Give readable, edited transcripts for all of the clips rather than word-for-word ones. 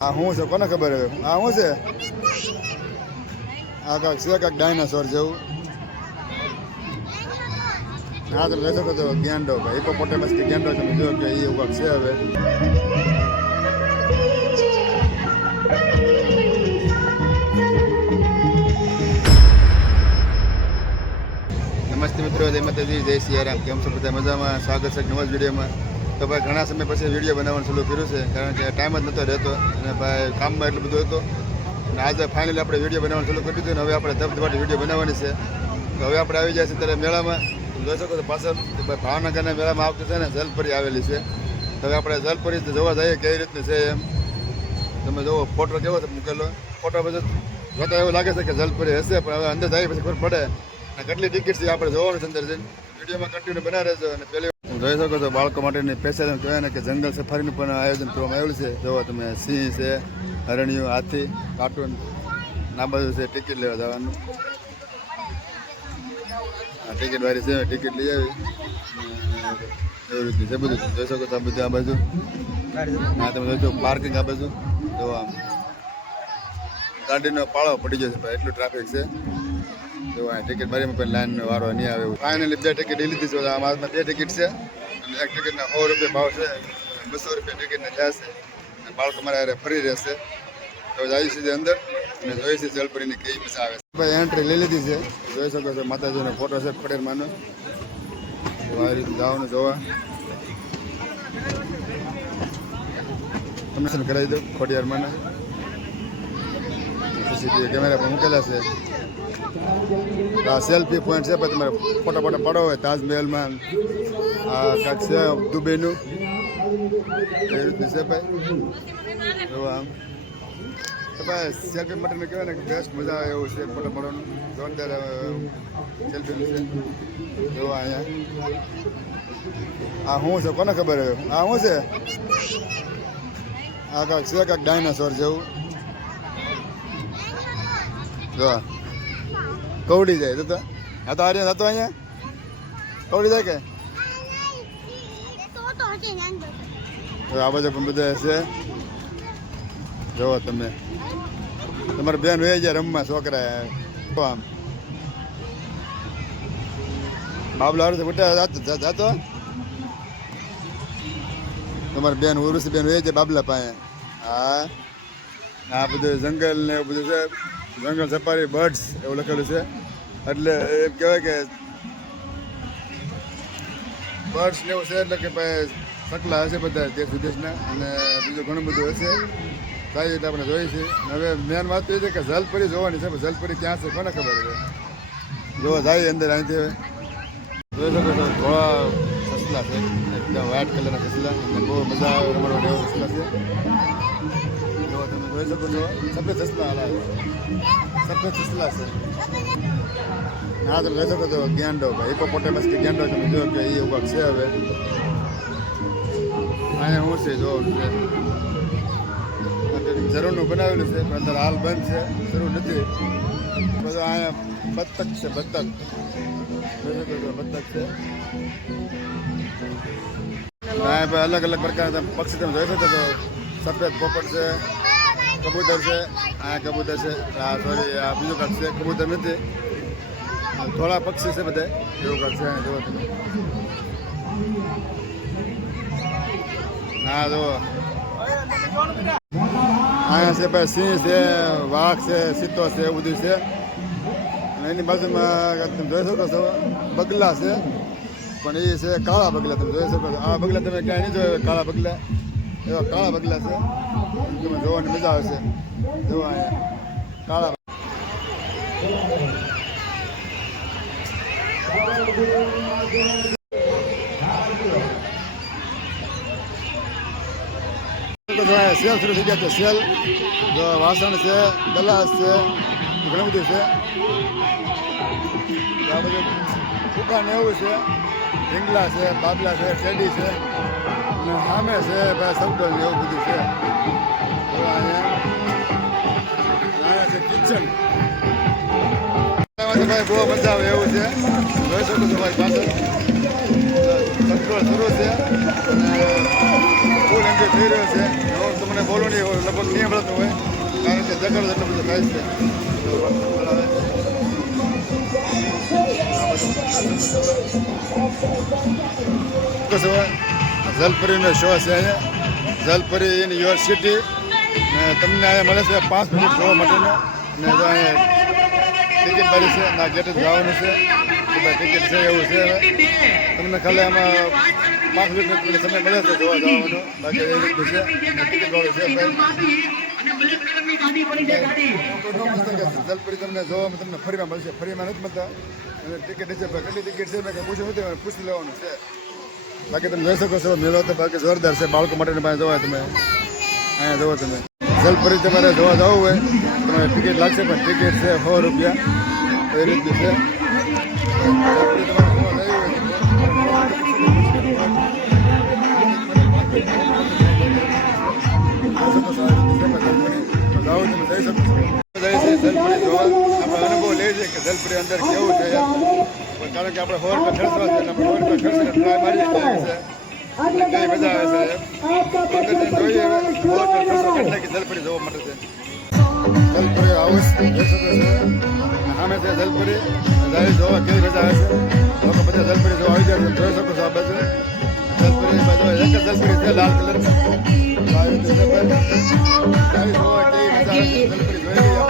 આ શું છે કોને ખબર હવે આ શું છે આ કાંક છે કાંક ડાયનાસોર જેવું હા તમે જોઈ શકો છો ગેંડો ભાઈ હિપોપોટેમસ કે ગેંડો તમે જો કે એ એવું કાંક છે હવે નમસ્તે મિત્રો જય માતાજી જય સિયારામ કેમ છો બધા મજામાં સ્વાગત છે નવા જ વિડીયોમાં તો ભાઈ ઘણા સમય પછી વિડીયો બનાવવાનું ચાલુ કર્યું છે કારણ કે ટાઈમ જ નહોતો રહેતો અને ભાઈ કામમાં એટલું બધું હતું અને આજે ફાઇનલી આપણે વિડીયો બનાવવાનું ચાલુ કરી દીધું અને હવે આપણે ધબધબાટી વિડીયો બનાવવાની છે તો હવે આપણે આવી જાય છે ત્યારે મેળામાં જોઈ શકો છો પાછળ ભાઈ ભાવનગરના મેળામાં આવતું છે ને જલપરી આવેલી છે તો હવે આપણે જલપરી જોવા જઈએ કેવી રીતની છે એમ તમે જોવો ફોટો કેવો છે મૂકેલો ફોટો પછી જોતા એવું લાગે છે કે જલપરી હશે પણ હવે અંદર જાય પછી ખબર પડે અને કેટલી ટિકિટ છે આપણે જોવાનું છે અંદર જઈને વિડીયોમાં કન્ટિન્યુ બનાવી રહેજો અને પહેલી જોઈ શકો છો બાળકો માટેની સ્પેશિયલ કહેવાય ને કે જંગલ સફારીનું પણ આયોજન કરવામાં આવેલું છે જોવો તમે સિંહ છે હરણિયું હાથી કાર્ટૂન ના બધું છે ટિકિટ લેવા જવાનું ટિકિટ વાળી છે ટિકિટ લઈ આવી એવી રીતની છે બધું જોઈ શકો છો આ બધું આ બાજુ હા તમે જોઈજો પાર્કિંગ આ બાજુ જોવો આમ ગાડીનો પાળો પડી જશે એટલું ટ્રાફિક છે જોવા ટિકિટ ભરીમાં પણ લાઈનનો વારો નહીં આવે ફાઇનલી 2 ટિકિટ લીધી છે આમાં 2 ટિકિટ છે અને એક ટિકિટના 100 રૂપિયા ભાવ છે 200 રૂપિયા ટિકિટના થશે અને બાળકો મારા ફરી રહેશે તો જાય છે અંદર અને જોઈ છે જલપરીની કઈ મજા આવે છે ભાઈ એન્ટ્રી લઈ લીધી છે જોઈ શકો છો માતાજીનો ફોટો છે ખોડિયારમાંનો આ રીતે જવાનું જોવા તમને કરાવી દઉં ખોડિયારમાંના પછી કેમેરા પર મૂકેલા છે આ સેલ્ફી પોઈન્ટ છે પછી તમારે ફોટો પડો હોય તાજમહેલમાં આ કાંક છે દુબઈનું એ રીતની છે ભાઈ જોવા આમ તો ભાઈ સેલ્ફી માટેનું કહેવાય ને કે બેસ્ટ મજા આવે એવું છે ફોટો પડવાનું જોરદાર સેલ્ફીનું છે જોવા અહીંયા આ શું છે કોને ખબર હવે આ શું છે આ કાંક છે કાંક ડાયનાસોર જેવું જોવા કવડી જાય તો આ તો આર્યન હતો અહીંયા કવડી જાય કે આ બાજુ પણ બધા છે જોવો તમે તમારી બેન હોય જાય રમવા છોકરા આમ બાબલા હારું મોટા જાતો તમારી બેન ઉરુસી બેન હોય જાય બાબલા પાસે હા આ બધું જંગલ ને એવું બધું છે જંગલ સફારી બર્ડ્સ એવું લખેલું છે એટલે એમ કહેવાય કે બર્ડ્સ ને એવું છે એટલે કે ભાઈ સકલા હશે બધા દેશ વિદેશના અને બીજું ઘણું બધું હશે સારી રીતે આપણે જોઈએ છીએ હવે મેન વાત તો એ છે કે જલપરી જોવાની છે જલપરી ક્યાં છે કોને ખબર છે જોવા જાય અંદર અહીંથી જોઈ શકો છો થોડા સસલા છે એકદમ વ્હાઇટ કલરના સસલા અને બહુ મજા આવે રમવાની એવા સસલા છે તમે જોઈ શકો છો સફેદ સસલા હાલા સફેદ સસલા છે હા તમે જોઈ શકો છો ગેંડો ભાઈ હિપોપોટેમસ કે ગેંડો તમે જો કે એ એવું છે હવે અહીંયા શું છે જોવું છે જરૂરનું બનાવેલું છે પણ અંદર હાલ બંધ છે જરૂર નથી બધું અહીંયા બતક છે બતક જોઈ શકો છો બતક છે અહીંયા અલગ અલગ પ્રકારના પક્ષી તમે જોઈ શકો છો સફેદ પોપટ છે કબૂતર છે આ કબૂતર છે આ સોરી આ બીજું કાંક છે કબૂતર નથી થોડા પક્ષી છે બધા એવું કાંક છે જોવો તમે હા જુઓ અહીંયા છે ભાઈ સિંહ છે વાઘ છે સીતો છે એવું બધું છે અને એની બાજુમાં તમે જોઈ શકો છો બગલા છે પણ એ છે કાળા બગલા તમે જોઈ શકો છો આ બગલા તમે ક્યાંય નહીં જોયો કાળા બગલા એવા કાળા બગલા છે તમે જોવાની મજા આવશે જોવા અહીંયા કાળા સેલ શરૂ થઈ ગયા છે સેલ જો વાસણ છે ગ્લાસ છે ઘણું બધું છે આ બધું દુકાન એવું છે ઢીંગલા છે બાબલા છે ટેડી છે અને સામે છે ભાઈ સગડોળ એવું બધું છે અહીંયા છે કિચન ભાઈ બહુ મજા આવે એવું છે જોઈ શકો છો ભાઈ પાછળ સગડોળ શરૂ છે અને ફૂલ એન્જોય થઈ રહ્યો છે તમને બોલવું નહીં હોય લગભગ નહીં મળતું હોય કારણ કે જગડ એટલું બધું થાય છે. જલપરીનો શો છે અહીંયા જલપરી ઇન યુનિવર્સિટી ને તમને અહીંયા મળે છે 5 મિનિટ જોવા માટેનો ને જો અહીંયા ટિકિટ ભરી છે ના ગેટ જવાનું છે ટિકિટ છે એવું છે તમને ખાલી આમાં 5 મિનિટ સમય મળે છે જોવા જવાનો બાકી એ રીતનું છે ટિકિટ વાળું છે જલપરી તમને જોવામાં તમને ફરીમાં મળશે ફરીમાં નથી મળતા અને ટિકિટ છે કેટલી ટિકિટ છે મેં કંઈ પૂછ્યું નથી પૂછી લેવાનું છે બાકી તમે જોઈ શકો છો મેળો તો બાકી જોરદાર છે બાળકો માટે પાસે જોવા તમે અહીંયા જોવો તમે જલપરી તમારે જોવા જવું હોય તમારે ટિકિટ લાગશે પણ ટિકિટ છે 100 રૂપિયા એ રીતનું છે જલપરી તમારે જોવા જવું હોય આપણે અનુભવ લઈએ છીએ કે જલપરી અંદર કેવું છે કારણ કે આપણે 100 રૂપિયા ખર્ચવા છે આપણે 100 રૂપિયા ખર્ચીને ટ્રાય મારીએ કઈ મજા આવે છે જોઈએ જલપરી જોવા માટે છે જલપરી હાઉસ સામે છે જલપરી જોવા કેવી મજા આવે છે લોકો બધા જલપરી જોવા આવી જાય જોઈ શકો છો આ બાજુ જલપરી બાજુ એક જ જલપરી છે લાલ કલર જોવા કેવી મજા આવે છે જલપરી જોઈ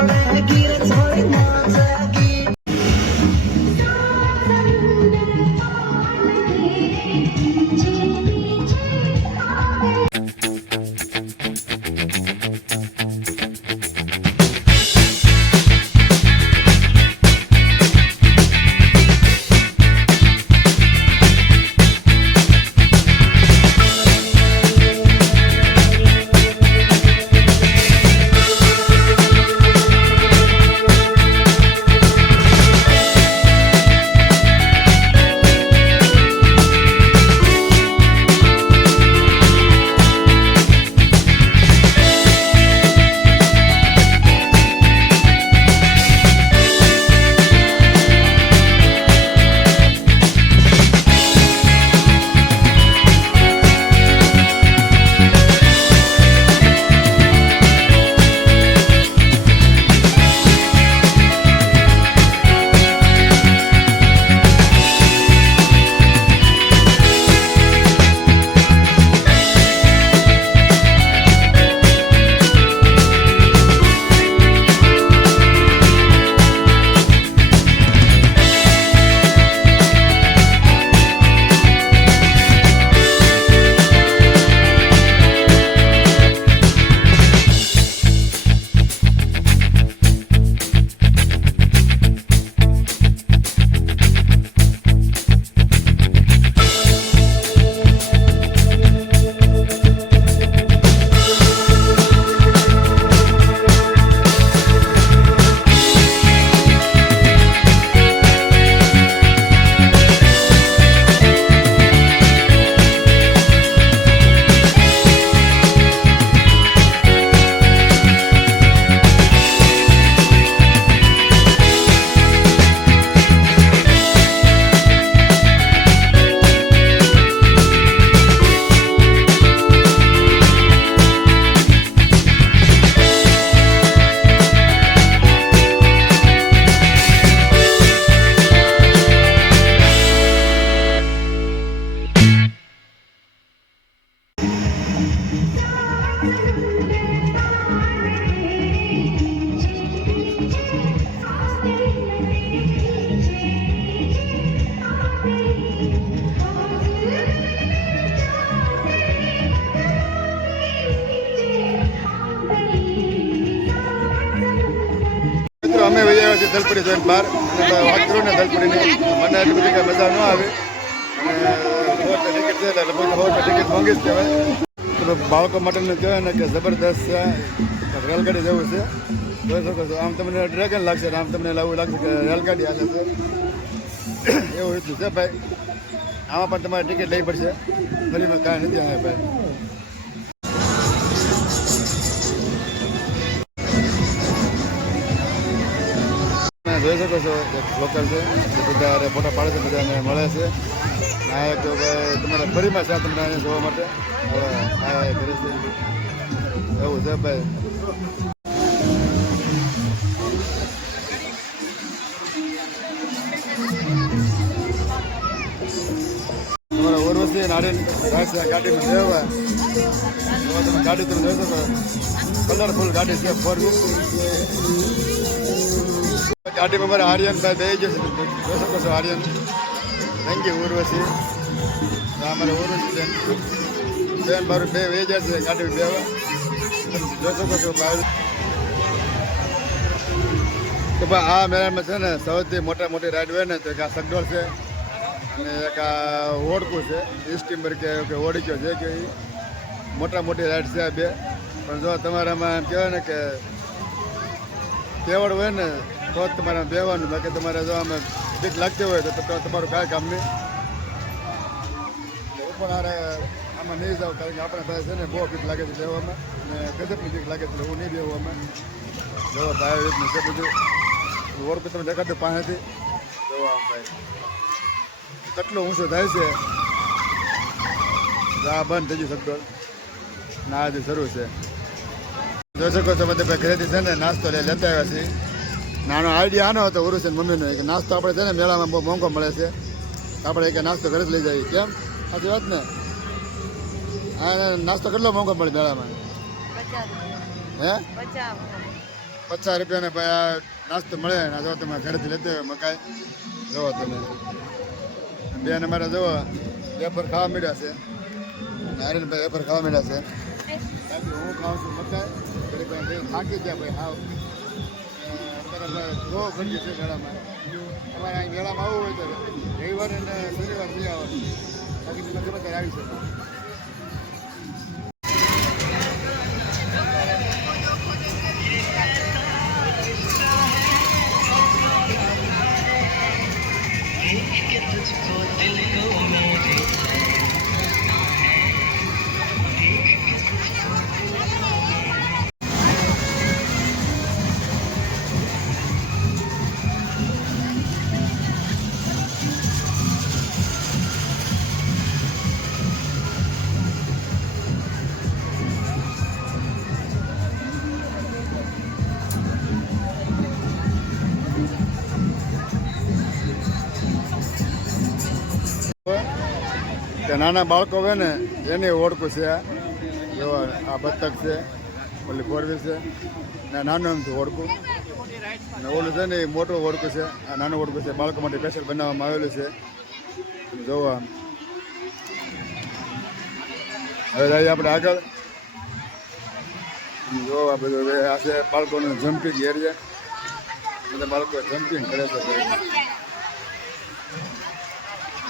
અમે વહી આવ્યા છીએ જલપરી જોઈને બહાર અને વાત કરું ને જલપરીની મને એટલી બધી કંઈ મજા ન આવે અને ટિકિટ છે એટલે લગભગ ટિકિટ મોંઘી જ કહેવાય તો બાળકો માટેનું કહેવાય ને કે જબરદસ્ત છે રેલગાડી જવું છે જોઈ શકો છો આમ તમને ડ્રેગન લાગશે આમ તમને એવું લાગશે કે રેલગાડી હાલે છે એવું રીતનું છે ભાઈ આમાં પણ તમારે ટિકિટ લેવી પડશે ફરીમાં કાંઈ નથી આવે ભાઈ જોઈ શકો છો એક લોકલ છે બધા ફોટા પાડે છે બધાને મળે છે આ એક તમારા ફરીમાં છે તમને અહીંયા જોવા માટે હવે આ કરે છે એવું છે ભાઈ. તમારા ઓરવસી નારિયેલ ગાડીમાં લેવા તમે ગાડી તમે જોઈ શકો કલરફુલ ગાડી છે 4 ગાડીમાં મારા આર્યનભાઈ બે જશે જોઈ શકો છો આર્યન થેન્ક યુ ઉર્વશી અમારે ઉર્વશી બેન મારું બે વે જશે ગાડી બેવા જોઈ શકો છો ભાઈ. તો ભાઈ આ મેળામાં છે ને સૌથી મોટી રાઈડ હોય ને તો એક આ સગડોળ છે અને એક આ ઓળકું છે સ્ટીમર કે ઓળીક્યો છે કે મોટી રાઈડ છે આ બે. પણ જો તમારામાં એમ કહેવાય ને કે કેવડ હોય ને તો જ તમારે બેવાનું બાકી તમારે જો આમાં બીક લાગતી હોય તો તમારું કાંઈ કામ નહીં. હું પણ આમાં નહીં જાઉં કારણ કે આપણે ભાઈ છે ને બહુ બીક લાગે છે બેવામાં અને ગજબની બીક લાગે છે હું નહીં બેવું આમાં. જો ભાઈ રીતનું છે બધું ઓળખું તમે દેખાતું પાસેથી જોવા આમ ભાઈ કેટલું ઊંચું થાય છે. આ બંધ થઈ ગયું સગડોળ ના હજી શરૂ છે. જોઈ શકો છો બધે ભાઈ ઘરેથી છે ને નાસ્તો લેતા આવ્યા છીએ. નાનો આઈડિયા આનો હતો ઉરુસન મમ્મીનો કે નાસ્તો આપણે છે ને મેળામાં બહુ મોંઘો મળે છે આપણે એક નાસ્તો ઘરે જ લઈ જઈએ. કેમ સાચી વાત ને? હા નાસ્તો કેટલો મોંઘો મળે મેળામાં? હે 50 રૂપિયાને ભાઈ આ નાસ્તો મળે ને જો તમે ઘરેથી લેते હોય મકાઈ જોવો તમે બેન અમારે જુઓ વેફર ખાવા મળ્યા છે નારાયણભાઈ વેફર ખાવા મળ્યા છે. હું ખાઉં છું મકાઈ થાકી ગયા ભાઈ હાવ અત્યારે બહુ ગંદી છે મેળામાં. અમારે અહીં મેળામાં આવવું હોય તો રવિવારે અને શનિવાર નહીં આવવાનું બાકી તમે ગમે ત્યારે આવી શકો. કે નાના બાળકો હોય ને એની ઓળખું છે જો આ બતક છે ઓલી ફોરવીલ છે ને નાનું એમથી ઓળખું અને ઓલું છે ને એ મોટું ઓળખું છે આ નાનું ઓળખું છે બાળકો માટે સ્પેશિયલ બનાવવામાં આવેલું છે જોવા. હવે જઈએ આપણે આગળ જોવા બધું આ છે બાળકોનું જમ્પિંગ એરિયા બધા બાળકો જમ્પિંગ કરે છે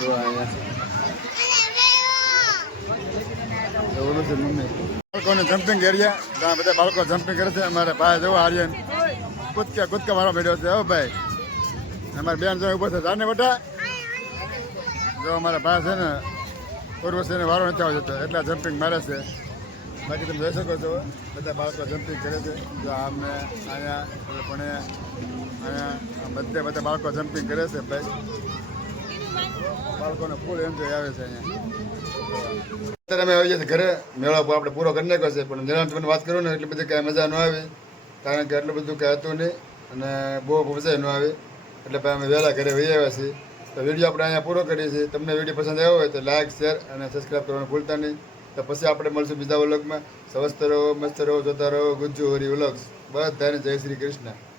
જોવા અહીંયા ઓલું છે મમ્મી બાળકોને જમ્પિંગ એરિયા ત્યાં બધા બાળકો જમ્પિંગ કરે છે. અમારે ભાઈ જવો આર્યન કૂદકા મારવા બેઠો છે. હો ભાઈ અમારે બેન જો ઉભો છે જાને બેટા જો અમારા ભાઈ છે ને પૂર્વશીને વારો નથી આવતો જતો એટલા જમ્પિંગ મારે છે. બાકી તમે જોઈ શકો છો બધા બાળકો જમ્પિંગ કરે છે જો આમને અહીંયા પણ અહીંયા બધા બાળકો જમ્પિંગ કરે છે ભાઈ બાળકોને ફૂલ એન્જોય આવે છે અહીંયા. અત્યારે અમે આવી જઈએ ઘરે મેળો આપણે પૂરો કરી નાખ્યો છે પણ મેળામાં તમને વાત કરું ને એટલી બધી કાંઈ મજા ન આવી કારણ કે એટલું બધું કાંઈ હતું નહીં અને બહુ મજા ન આવી એટલે ભાઈ અમે વહેલા ઘરે વહી આવ્યા છીએ. તો વિડીયો આપણે અહીંયા પૂરો કરીએ છીએ. તમને વિડીયો પસંદ આવ્યો હોય તો લાઇક શેર અને સબસ્ક્રાઈબ કરવાનું ભૂલતા નહીં. તો પછી આપણે મળશું બીજા વ્લોગમાં. સ્વસ્થ રહો મસ્ત રહો જોતા રહો ગુજ્જુ હરી વ્લોગ્સ. બધાને જય શ્રી કૃષ્ણ.